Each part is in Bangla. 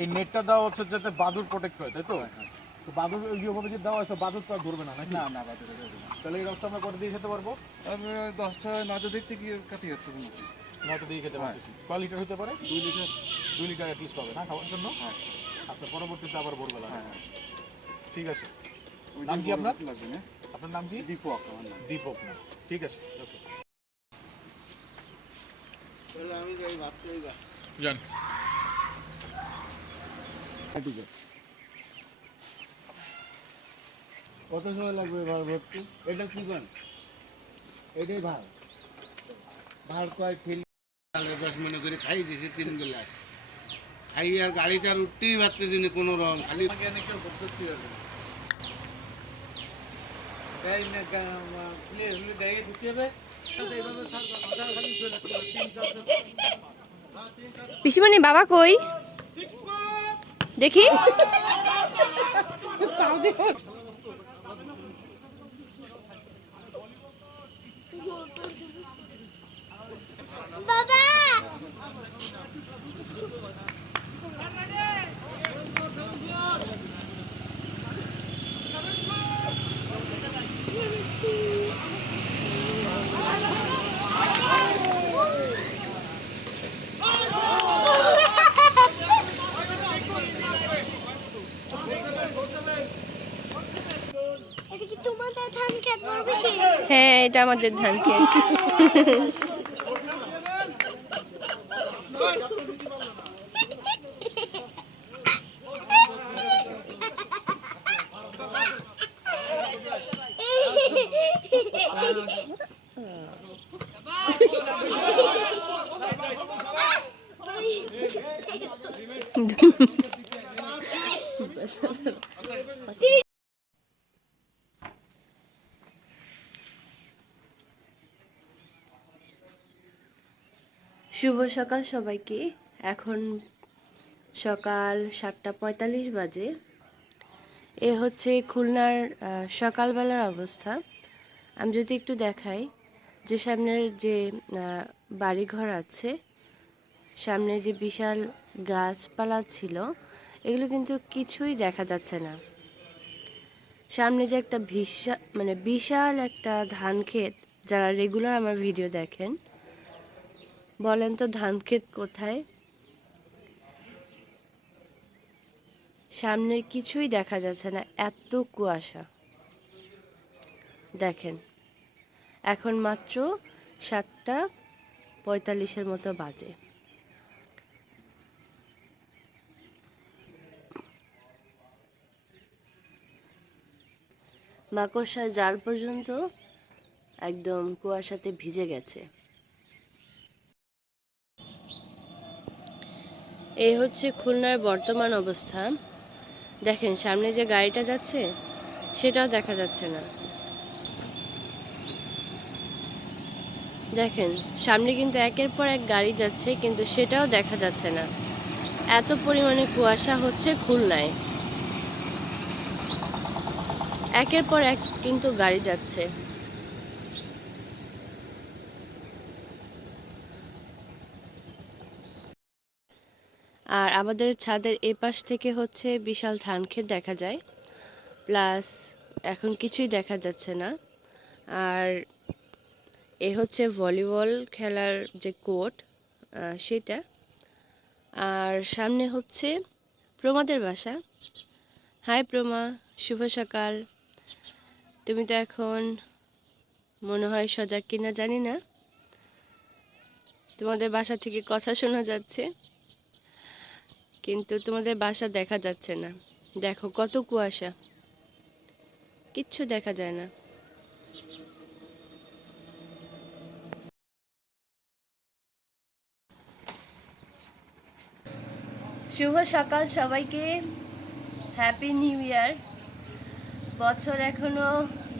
এই নেটটা দেওয়া হচ্ছে যাতে বাদুর প্রোটেক্ট হয় তাই তো? তো বাদুর ওইভাবে যে দেওয়া আছে বাদুর তো আর ধরবে না না না বাজারে তাহলে এই রসটা আমরা করে দিয়ে খেতে পারব? আমি দশটা নয়টা দেখতে গিয়ে কাটি যাচ্ছে নয়টা দিয়ে খেতে পারতেছি। কয় লিটার হতে পারে? দুই লিটার দুই লিটার অ্যাটলিস্ট হবে না খাওয়ার জন্য? হ্যাঁ। আচ্ছা পরবর্তীতে আবার ভোরবেলা হ্যাঁ। ঠিক আছে। নাম কি আপনার? আপনার নাম কি? দীপক আমার নাম। দীপক না ঠিক আছে ওকে আমি যাই ভাত খাই গা যান। কত সময় লাগবে ভাড় ভর্তি? এটা কি করেন এটাই ভাড় ভাড় কয় ফেলি? দশ মনে করে খাই দিয়েছে তিন বেলা। খাই আর গাড়িতে আর উঠতেই পারতে দিনে কোনো রকম। খালি পিসিমণি বাবা কই? দেখি। এটা হ্যাঁ এটা আমাদের ধান ক্ষেত শুভ সকাল সবাইকে। এখন সকাল সাতটা পঁয়তাল্লিশ বাজে। এ হচ্ছে খুলনার সকালবেলার অবস্থা। আমি যদি একটু দেখাই, যে সামনের যে বাড়িঘর আছে, সামনে যে বিশাল গাছপালা ছিল, এগুলো কিন্তু কিছুই দেখা যাচ্ছে না। সামনে যে একটা বিশাল মানে বিশাল একটা ধান ক্ষেত, যারা রেগুলার আমার ভিডিও দেখেন বলেন তো ধান ক্ষেত কোথায়? সামনে কিছুই দেখা যাচ্ছে না, এত কুয়াশা। দেখেন, এখন মাত্র সাতটা পঁয়তাল্লিশের মতো বাজে। মাকড়সা যার পর্যন্ত একদম কুয়াশাতে ভিজে গেছে। এই হচ্ছে খুলনার বর্তমান অবস্থা। দেখেন, সামনে যে গাড়িটা যাচ্ছে, সেটাও দেখা যাচ্ছে না। দেখেন, সামনে কিন্তু একের পর এক গাড়ি যাচ্ছে, কিন্তু সেটাও দেখা যাচ্ছে না। এত পরিমাণে কুয়াশা হচ্ছে খুলনায়। একের পর এক কিন্তু গাড়ি যাচ্ছে। আর আমাদের ছাদের এপাশ থেকে হচ্ছে বিশাল ধান ক্ষেত দেখা যায়। প্লাস এখন কিছুই দেখা যাচ্ছে না। আর এ হচ্ছে ভলিবল খেলার যে কোর্ট সেটা। আর সামনে হচ্ছে প্রমাদের বাসা। হাই প্রমা, শুভ সকাল। তুমি তো এখন মনে হয় সজাগ কিনা জানি না। তোমাদের বাসা থেকে কথা শোনা যাচ্ছে। কিন্তু তোমাদের বাসা দেখা যাচ্ছে না। দেখো কত কুয়াশা। কিচ্ছু দেখা যায় না। শুভ সকাল সবাইকে। হ্যাপি নিউ ইয়ার বছর এখনও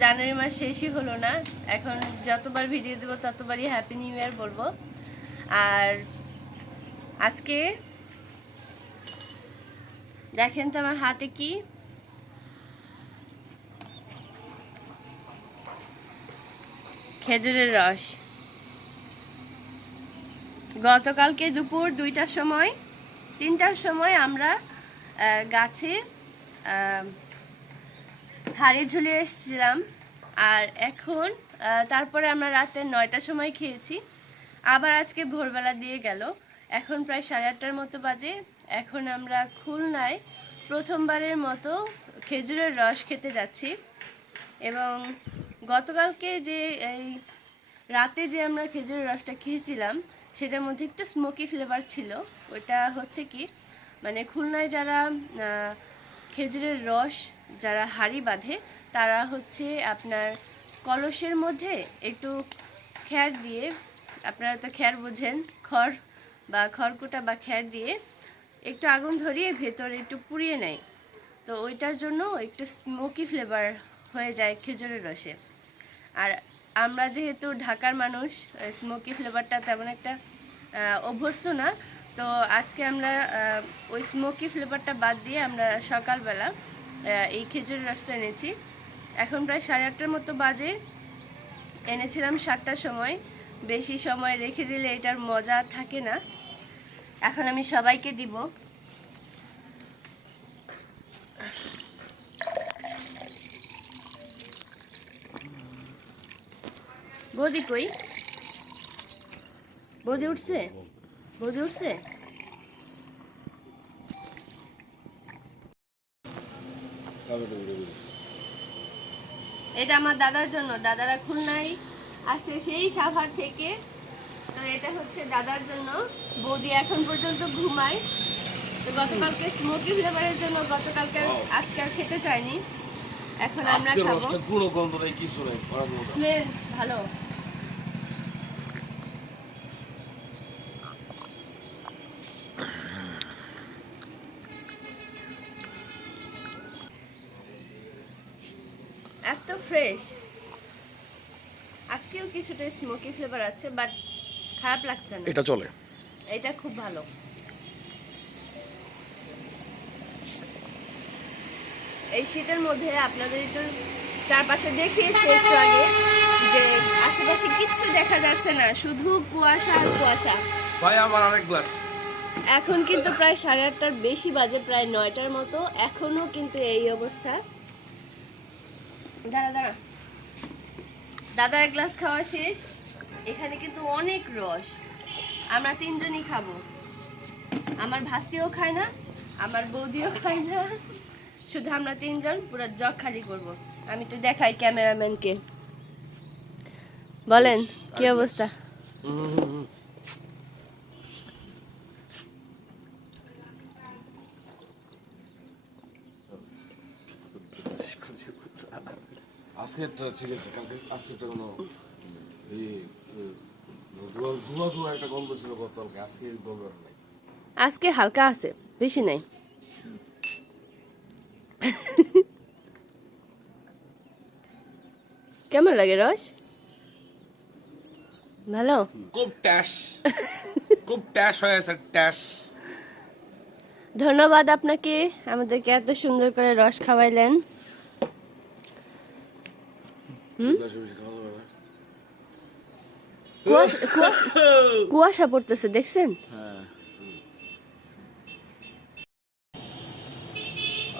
জানুয়ারি মাস শেষই হলো না। এখন যতবার ভিডিও দেবো ততবারই হ্যাপি নিউ ইয়ার বলব। আর আজকে দেখেন তো আমার হাতে কি? খেজুরের রস। গতকালকে দুপুর দুইটার সময়, তিনটার সময় আমরা গাছে হাড়ি ঝুলিয়ে এসেছিলাম। আর এখন তারপরে আমরা রাতে নয়টার সময় খেয়েছি। আবার আজকে ভোরবেলা দিয়ে গেল। এখন প্রায় সাড়ে আটটার মতো বাজে। এখন আমরা খুলনায় প্রথমবারের মতো খেজুরের রস খেতে যাচ্ছি। এবং গতকালকে যে এই রাতে যে আমরা খেজুরের রসটা খেয়েছিলাম, সেটার মধ্যে একটু স্মোকি ফ্লেভার ছিল। ওইটা হচ্ছে কি মানে খুলনায় যারা খেজুরের রস যারা হাড়ি বাঁধে, তারা হচ্ছে আপনার কলসের মধ্যে একটু খ্যার দিয়ে, আপনারা তো খ্যার বোঝেন, খড় বা খড়কুটা বা খ্যার দিয়ে একটু আগুন ধরিয়ে ভেতরে একটু পুড়িয়ে নেয়। তো ওইটার জন্য একটু স্মোকি ফ্লেভার হয়ে যায় খেজুরের রসে। আর আমরা যেহেতু ঢাকার মানুষ স্মোকি ফ্লেভারটা তেমন একটা অভ্যস্ত না। তো আজকে আমরা ওই স্মোকি ফ্লেভারটা বাদ দিয়ে আমরা সকালবেলা এই খেজুরের রসটা এনেছি। এখন প্রায় সাড়ে আটটার মতো বাজে। এনেছিলাম সাতটার সময়। বেশি সময় রেখে দিলে এটার মজা থাকে না। এখন আমি সবাইকে দিব। বৌদি কই? বৌদি উঠছে? বৌদি উঠছে? এটা আমার দাদার জন্য, দাদারা খুলনায় আসছে সেই সাভার থেকে। এটা হচ্ছে দাদার জন্য। বৌদি এখন পর্যন্ত ঘুমায়। তো গতকালকে স্মোকি ফ্লেভারের জন্য গতকালকে আজকে আর খেতে চাইনি এখন আমরা খাব। রসটা কোনো গন্ধ নেই কিছু নেই স্মেল ভালো। এত ফ্রেশ আজকেও কিছুটা স্মোকি ফ্লেভার আছে বাট খারাপ লাগছে না। এটা চলে। এটা খুব ভালো। এই শীতের মধ্যে আপনাদের একটু চারপাশে দেখিয়েছি একটু আগে যে আশেপাশে কিচ্ছু দেখা যাচ্ছে না শুধু কুয়াশা আর কুয়াশা। ভাই আমার আরেক গ্লাস এখন কিন্তু প্রায় সাড়ে আটটার বেশি বাজে প্রায় নয়টার মতো। এখনও কিন্তু এই অবস্থা। দাঁড়া দাঁড়া। দাদার এক গ্লাস খাওয়া শেষ। এখানে কিন্তু অনেক রস। আমরা তিনজনই খাব। আমার ভাস্তিও খায় না, আমার বৌদিও খায় না। শুধু আমরা তিনজন, পুরো জগ খালি করব। আমি একটু দেখাই ক্যামেরাম্যানকে। বলেন, কি অবস্থা? আজকে তো ঠিক আছে, কালকে আজকে তো কোনো ধোয়া ধোয়া ধোয়া একটা গন্ধ ছিল গতকালকে আজকে গন্ধটা নাই। আজকে হালকা আছে বেশি নাই। কেমন লাগে রস? ভালো? খুব ট্যাশ খুব ট্যাশ হয়েছে ট্যাশ ধন্যবাদ আপনাকে আমাদেরকে এত সুন্দর করে রস খাওয়াইলেন। না কুয়াশা কুয়াশা- কুয়াশা পড়তেছে দেখছেন?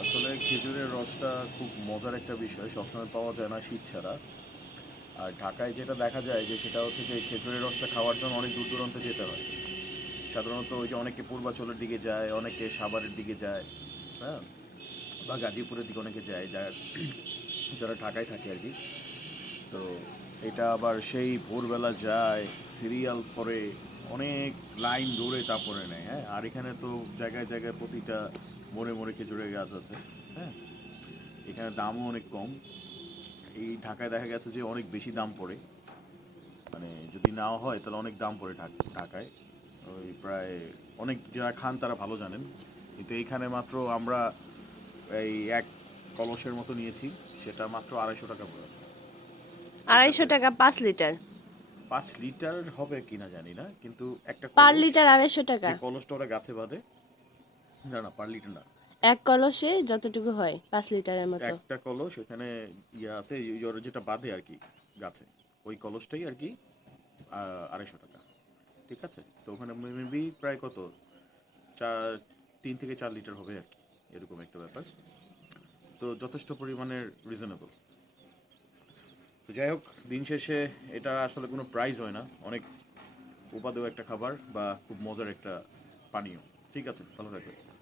আসলে খেজুরের রসটা খুব মজার একটা বিষয় সবসময় পাওয়া যায় না শীত ছাড়া। আর ঢাকায় যেটা দেখা যায় যে সেটা হচ্ছে যে খেজুরের রসটা খাওয়ার জন্য অনেক দূর দূরান্তে যেতে হয়। সাধারণত ওই যে অনেকে পূর্বাচলের দিকে যায় অনেকে সাভারের দিকে যায় হ্যাঁ? বা গাজীপুরের দিকে অনেকে যায় যা যারা ঢাকায় থাকে আর কি। তো এটা আবার সেই ভোরবেলা যায় সিরিয়াল করে, অনেক লাইন দৌড়ে তারপরে নেয় হ্যাঁ? আর এখানে তো জায়গায় জায়গায় প্রতিটা মোড়ে মোড়ে খেজুরের গাছ আছে হ্যাঁ? এখানে দামও অনেক কম। এই ঢাকায় দেখা গেছে যে অনেক বেশি দাম পড়ে। মানে যদি না হয়, তাহলে অনেক দাম পড়ে ঢাক- ঢাকায়। ওই প্রায় অনেক যারা খান, তারা ভালো জানেন। কিন্তু এইখানে মাত্র আমরা এই এক কলসের মতো নিয়েছি, সেটা মাত্র আড়াইশো টাকা পড়ে আছে। আড়াইশো টাকা পাঁচ লিটার। পাঁচ লিটার হবে কিনা জানি না কিন্তু একটা পার লিটার আড়াইশো টাকা। যে কলসটা ওরা গাছে বাঁধে না না পার লিটার না। এক কলসে যতটুকু হয় পাঁচ লিটারের মতো। একটা কলস ওখানে ইয়ে আছে ওরা যেটা বাঁধে আর কি গাছে ওই কলসটাই আর কি আহ, আড়াইশো টাকা। ঠিক ঠিক আছে? তো ওখানে মেবি প্রায় কত? চার তিন থেকে চার লিটার হবে আর কি এরকম একটা ব্যাপার। তো যথেষ্ট পরিমাণের রিজনেবল তো যাই হোক, দিন শেষে এটা আসলে কোনো প্রাইজ হয় না। অনেক উপাদেয় একটা খাবার বা খুব মজার একটা পানীয়। ঠিক আছে, ভালো থাকবে